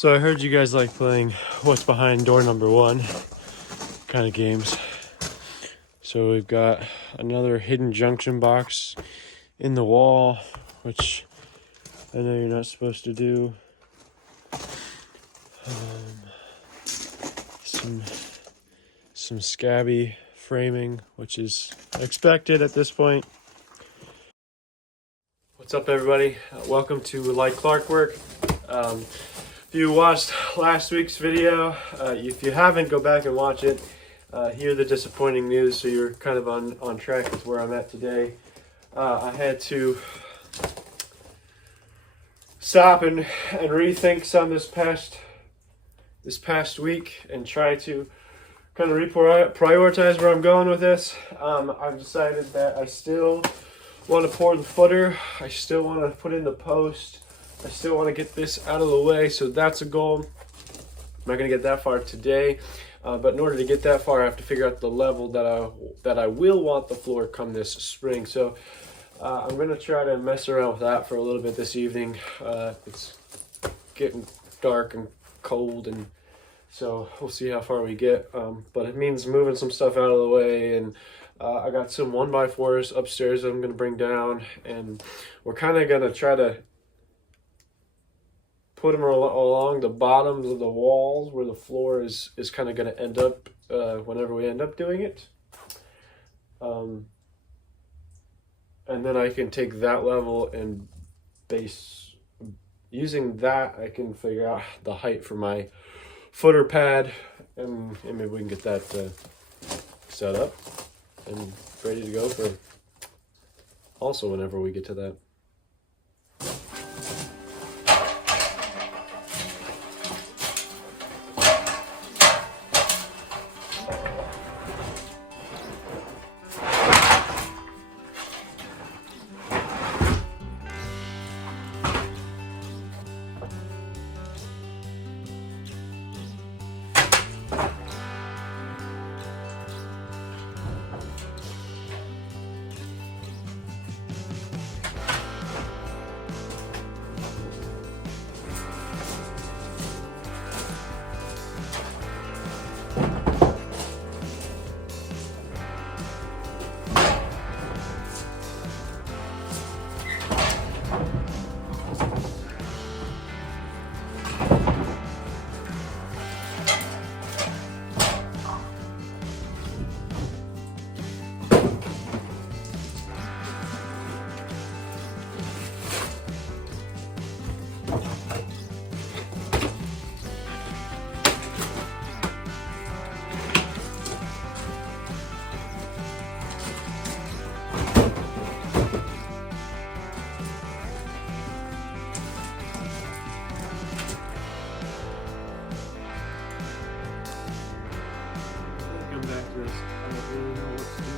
So I heard you guys like playing what's behind door number one kind of games. So we've got another hidden junction box in the wall, which I know you're not supposed to do. Some scabby framing, which is expected at this point. What's up, everybody? Welcome to Like Clockwork. If you watched last week's video, if you haven't, go back and watch it. Hear the disappointing news, so you're kind of on track with where I'm at today. I had to stop and rethink some this past week and try to kind of prioritize where I'm going with this. I've decided that I still want to pour the footer. I still want to put in the post. I still want to get this out of the way, so that's a goal. I'm not going to get that far today, but in order to get that far, I have to figure out the level that I will want the floor come this spring. So I'm going to try to mess around with that for a little bit this evening. It's getting dark and cold, and so we'll see how far we get. But it means moving some stuff out of the way, and I got some 1x4s upstairs that I'm going to bring down, and we're kind of going to try to put them along the bottoms of the walls where the floor is kind of going to end up whenever we end up doing it. And then I can take that level and using that, I can figure out the height for my footer pad, and maybe we can get that set up and ready to go for also whenever we get to that. Back to this. I don't really know what to do.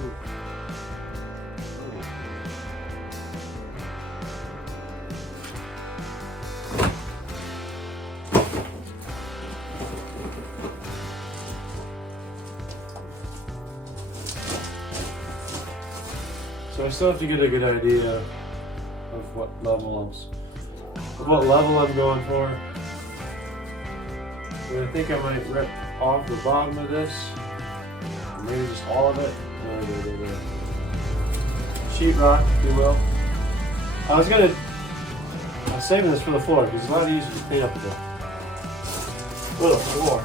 So I still have to get a good idea of what level I'm going for. And I think I might rip off the bottom of this. Maybe just all of it. Sheetrock, if you will. I was saving this for the floor because it's a lot easier to clean up the little floor.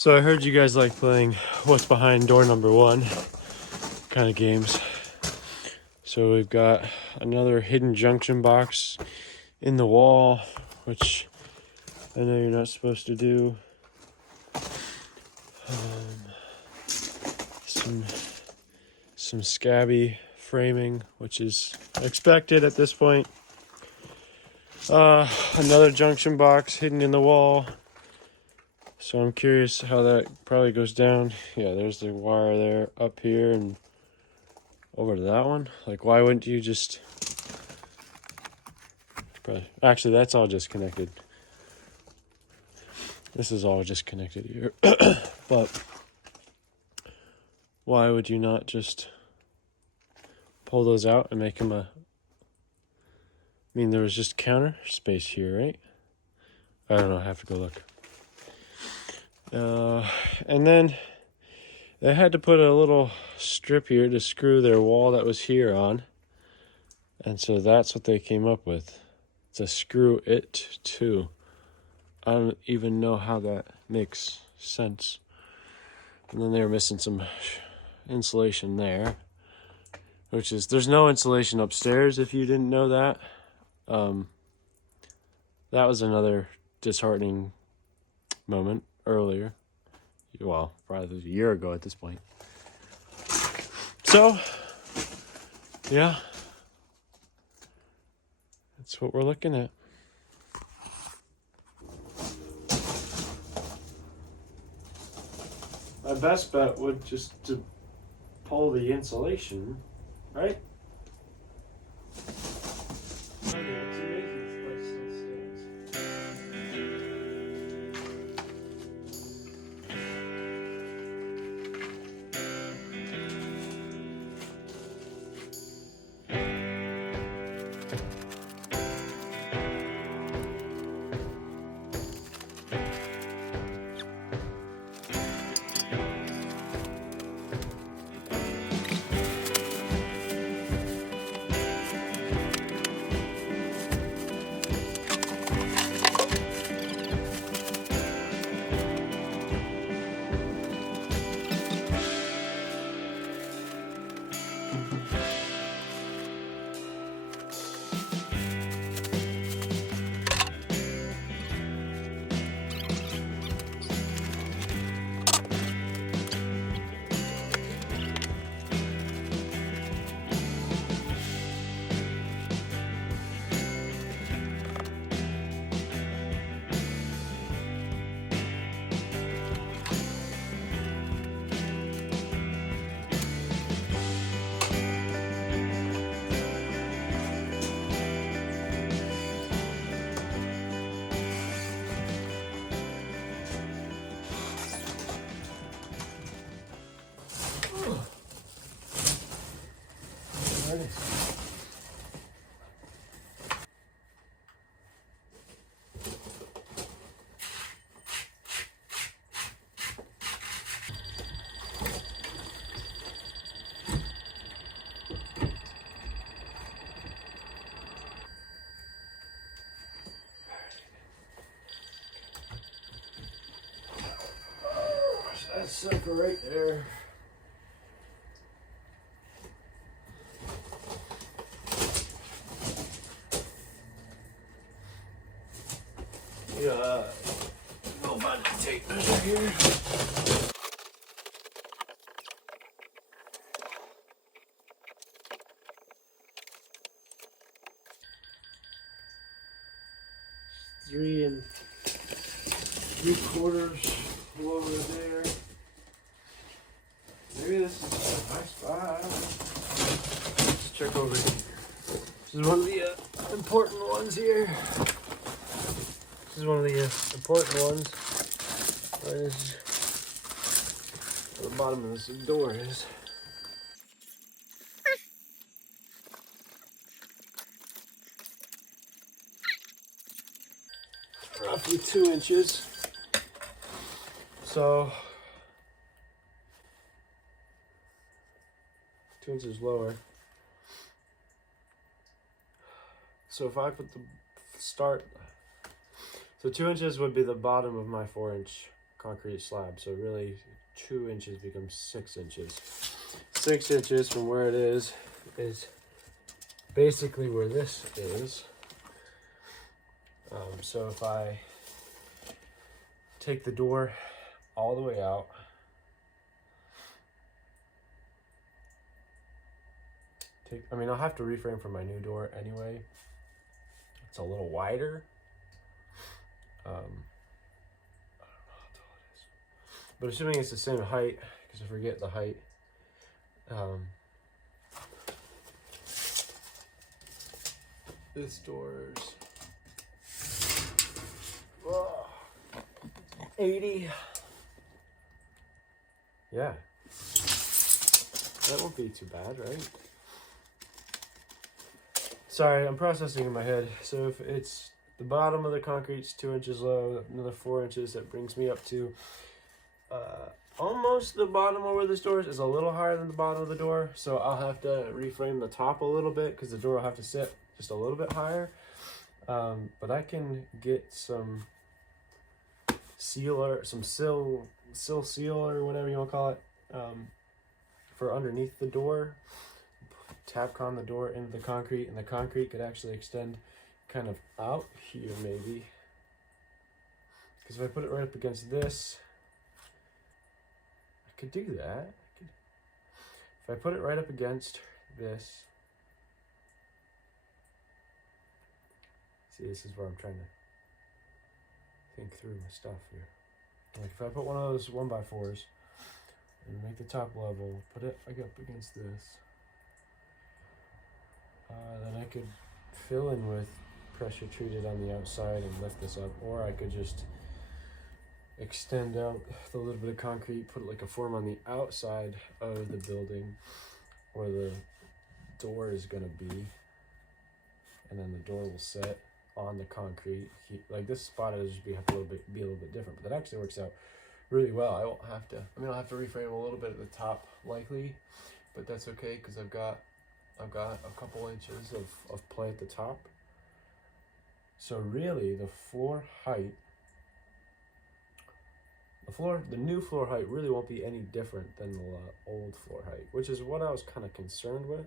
So I heard you guys like playing what's behind door number one kind of games. So we've got another hidden junction box in the wall, which I know you're not supposed to do. Some scabby framing, which is expected at this point. Another junction box hidden in the wall. So I'm curious how that probably goes down. Yeah, there's the wire there, up here and over to that one. Like, why wouldn't you just... Actually, that's all just connected. This is all just connected here. But why would you not just pull those out and make them a... I mean, there was just counter space here, right? I don't know, I have to go look. And then they had to put a little strip here to screw their wall that was here on. And so that's what they came up with, to screw it to. I don't even know how that makes sense. And then they were missing some insulation there, which is, there's no insulation upstairs if you didn't know that. That was another disheartening moment earlier. Well, probably a year ago at this point. So, yeah, that's what we're looking at. My best bet would just to pull the insulation, right? It's amazing this place still stands. That sucker right there. Yeah, go find the tape measure here. Three and 3/4 over there. Maybe this is a high spot. Let's check over here. This is one of the important ones here. This is one of the important ones. Right, this is where the bottom of this door is. Roughly 2 inches. So 2 inches lower. So if I put the start, so 2 inches would be the bottom of my 4-inch concrete slab. So really 2 inches becomes 6 inches. 6 inches from where it is basically where this is. So if I take the door all the way out, I'll have to reframe for my new door anyway. it's a little wider. I don't know how tall it is, but assuming it's the same height, because I forget the height. This door's 80. Yeah, that won't be too bad, right? Sorry, I'm processing in my head. So if it's the bottom of the concrete's 2 inches low, another 4 inches, that brings me up to almost the bottom of where this door is a little higher than the bottom of the door. So I'll have to reframe the top a little bit because the door will have to sit just a little bit higher. But I can get some sealer, some sill seal or whatever you want to call it, for underneath the door. Tapcon the door into the concrete, and the concrete could actually extend kind of out here maybe. Because if I put it right up against this, I could do that. If I put it right up against this, see, this is where I'm trying to think through my stuff here. Like if I put one of those 1x4s and make the top level, put it like up against this, then I could fill in with pressure treated on the outside and lift this up, or I could just extend out the little bit of concrete, put it like a form on the outside of the building where the door is going to be, and then the door will set on the concrete. Like this spot is just be a little bit different, but that actually works out really well. I won't have to, I mean, I'll have to reframe a little bit at the top likely, but that's okay because I've got a couple inches of play at the top. So really the floor height, the new floor height really won't be any different than the old floor height, which is what I was kind of concerned with.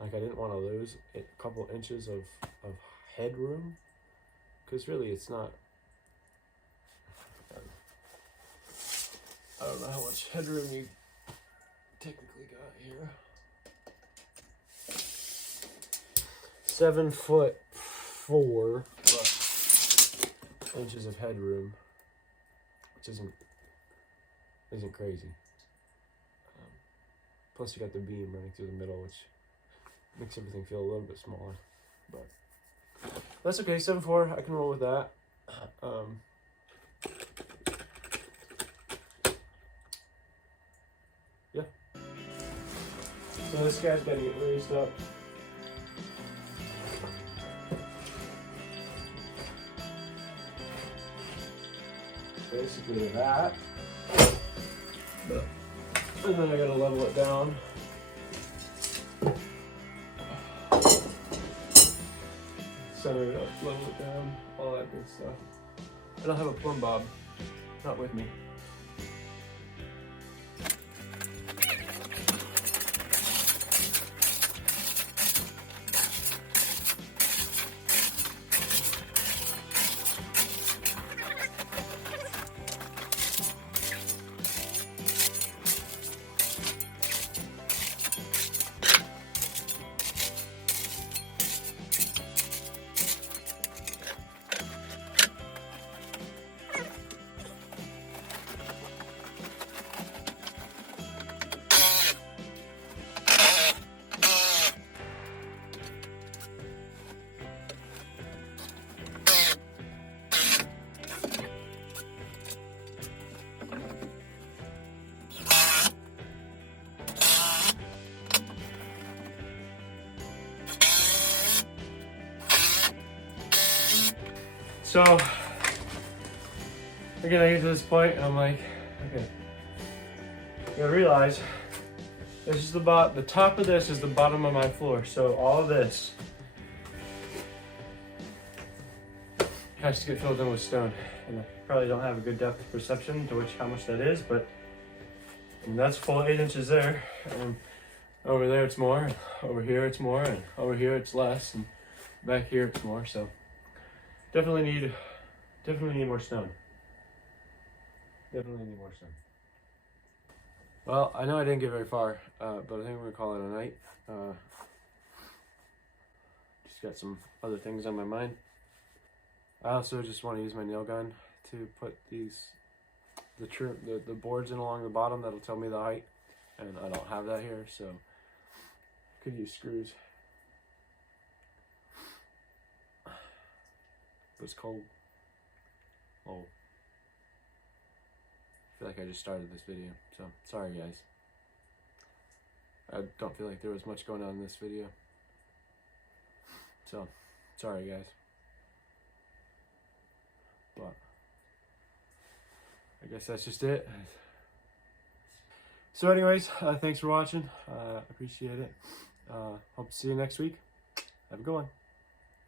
Like I didn't want to lose a couple inches of headroom, because really it's not, I don't know how much headroom you technically got here. 7'4" inches of headroom, which isn't crazy. Plus you got the beam running through the middle, which makes everything feel a little bit smaller, but that's okay. 7'4", I can roll with that. Yeah. So this guy's got to get raised up. Basically that. And then I gotta level it down. Center it up, level it down, all that good stuff. I don't have a plumb bob, not with me. So again, I get to this point and I'm like, okay, I gotta realize this is the top of this is the bottom of my floor. So all of this has to get filled in with stone. And I probably don't have a good depth of perception to how much that is, but that's full 8 inches there. And over there it's more, and over here it's more, and over here it's less, and back here it's more. So definitely need more stone. Definitely need more stone. Well, I know I didn't get very far, but I think we're gonna call it a night. Just got some other things on my mind. I also just want to use my nail gun to put the boards in along the bottom. That'll tell me the height, and I don't have that here, so could use screws. But it's cold. Oh, I feel like I just started this video, so sorry guys. I don't feel like there was much going on in this video, so sorry guys. But I guess that's just it. So anyways, thanks for watching. Appreciate it. Hope to see you next week. Have a good one.